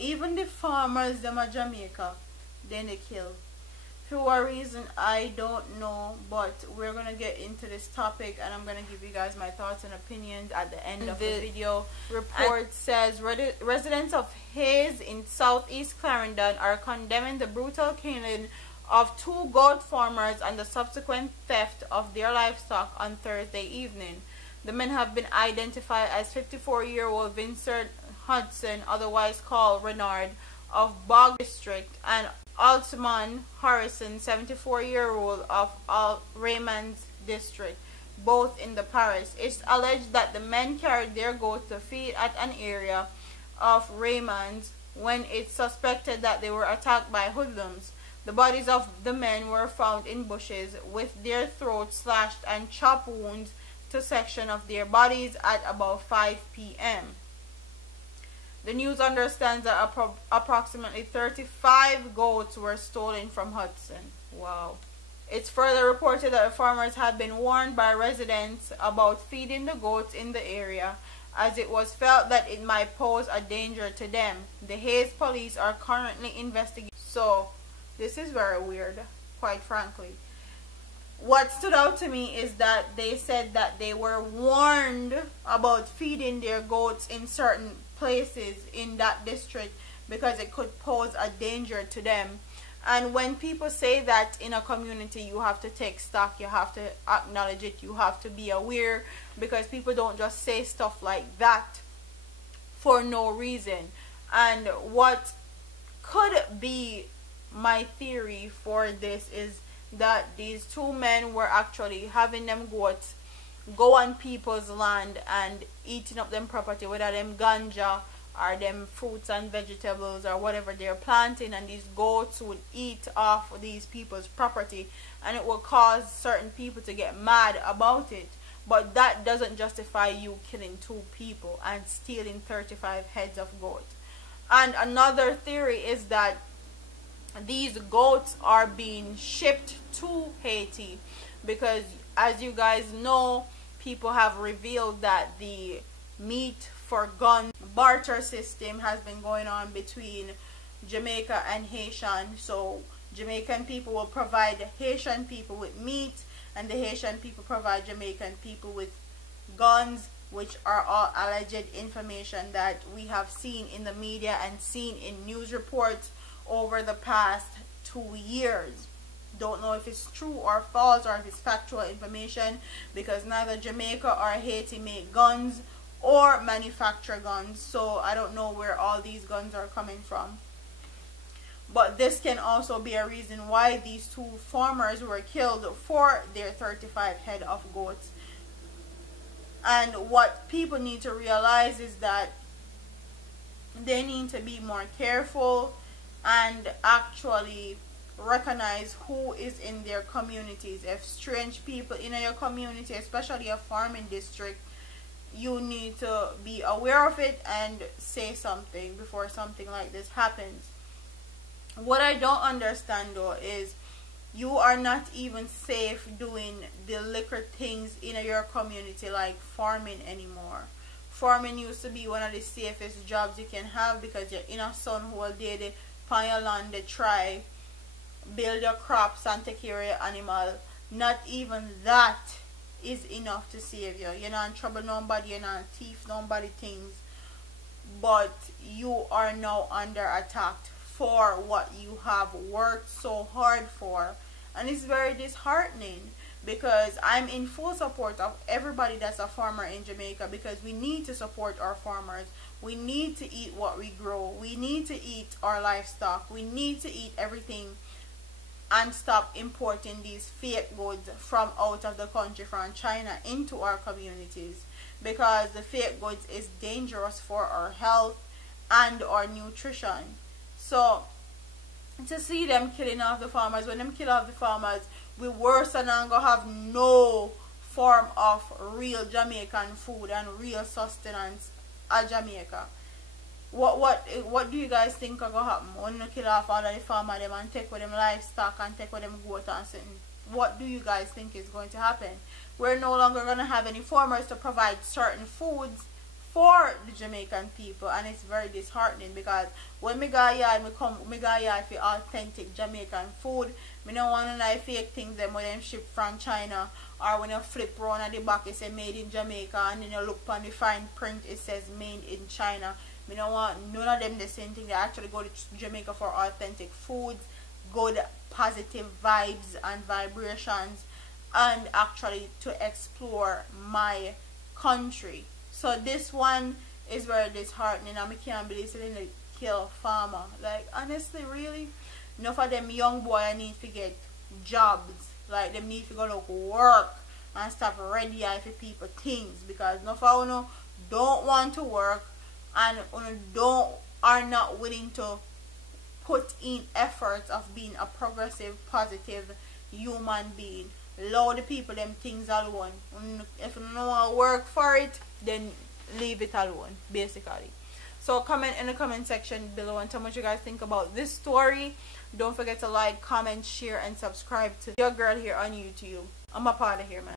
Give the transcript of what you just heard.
Even the farmers them of Jamaica, then they kill. For what reason, I don't know, but we're gonna get into this topic and I'm gonna give you guys my thoughts and opinions at the end of the video. Report says residents of Hayes in southeast Clarendon are condemning the brutal killing of 2 goat farmers and the subsequent theft of their livestock on Thursday evening. The men have been identified as 54-year-old Vincent Hudson, otherwise called Renard, of Bog District, and Altman Harrison, 74-year-old of Raymond's District, both in the parish. It's alleged that the men carried their goats to feed at an area of Raymond's when it's suspected that they were attacked by hoodlums. The bodies of the men were found in bushes with their throats slashed and chop wounds to section of their bodies at about 5 p.m. The news understands that approximately 35 goats were stolen from Hudson. Wow. It's further reported that the farmers had been warned by residents about feeding the goats in the area, as it was felt that it might pose a danger to them. The Hayes police are currently investigating. So, this is very weird, quite frankly. What stood out to me is that they said that they were warned about feeding their goats in certain places in that district because it could pose a danger to them. And when people say that in a community, you have to take stock, you have to acknowledge it, you have to be aware, because people don't just say stuff like that for no reason. And what could be my theory for this is that these 2 men were actually having them goats go on people's land and eating up them property, whether them ganja or them fruits and vegetables or whatever they're planting, and these goats would eat off of these people's property, and it would cause certain people to get mad about it. But that doesn't justify you killing 2 people and stealing 35 heads of goats. And another theory is that these goats are being shipped to Haiti because, as you guys know, people have revealed that the meat for gun barter system has been going on between Jamaica and Haitian. So Jamaican people will provide Haitian people with meat, and the Haitian people provide Jamaican people with guns, which are all alleged information that we have seen in the media and seen in news reports over the past 2 years. Don't know if it's true or false or if it's factual information, because neither Jamaica or Haiti make guns or manufacture guns, so I don't know where all these guns are coming from. But this can also be a reason why these 2 farmers were killed for their 35 head of goats. And what people need to realize is that they need to be more careful and actually recognize who is in their communities. If strange people in your community, especially a farming district, you need to be aware of it and say something before something like this happens. What I don't understand though is you are not even safe doing the liquor things in your community like farming anymore. Farming used to be one of the safest jobs you can have, because you're in a sun whole day, they on your land, they try build your crops and take care of your animal. Not even that is enough to save you. You're not in trouble nobody, you're not thief nobody things, but you are now under attack for what you have worked so hard for. And it's very disheartening, because I'm in full support of everybody that's a farmer in Jamaica, because we need to support our farmers. We need to eat what we grow. We need to eat our livestock. We need to eat everything and stop importing these fake goods from out of the country, from China, into our communities, because the fake goods is dangerous for our health and our nutrition. So to see them killing off the farmers, when them kill off the farmers, we worse than gonna have no form of real Jamaican food and real sustenance at Jamaica. What do you guys think are gonna happen when you kill off all of the farmers them and take with them livestock and take with them goat and something? What do you guys think is going to happen? We're no longer gonna have any farmers to provide certain foods for the Jamaican people, and it's very disheartening because when me go yard, me go yard for authentic Jamaican food. Me don't want to like fake things them when them ship from China, or when you flip around at the back it say made in Jamaica, and then you look on the fine print it says made in China. Me don't want none of them the same thing. They actually go to Jamaica for authentic foods, good positive vibes and vibrations, and actually to explore my country. So this one is very disheartening, and I can't believe it didn't kill farmer. Like, honestly, really, enough of them young boy need to get jobs. Like, them need to go to work and stop ready for people things, because enough of you don't want to work, and are not willing to put in efforts of being a progressive, positive human being. Allow the people them things alone. If you don't want to work for it, then leave it alone, basically. So comment in the comment section below and tell me what you guys think about this story. Don't forget to like, comment, share, and subscribe to your girl here on YouTube. I'm a part of here, man.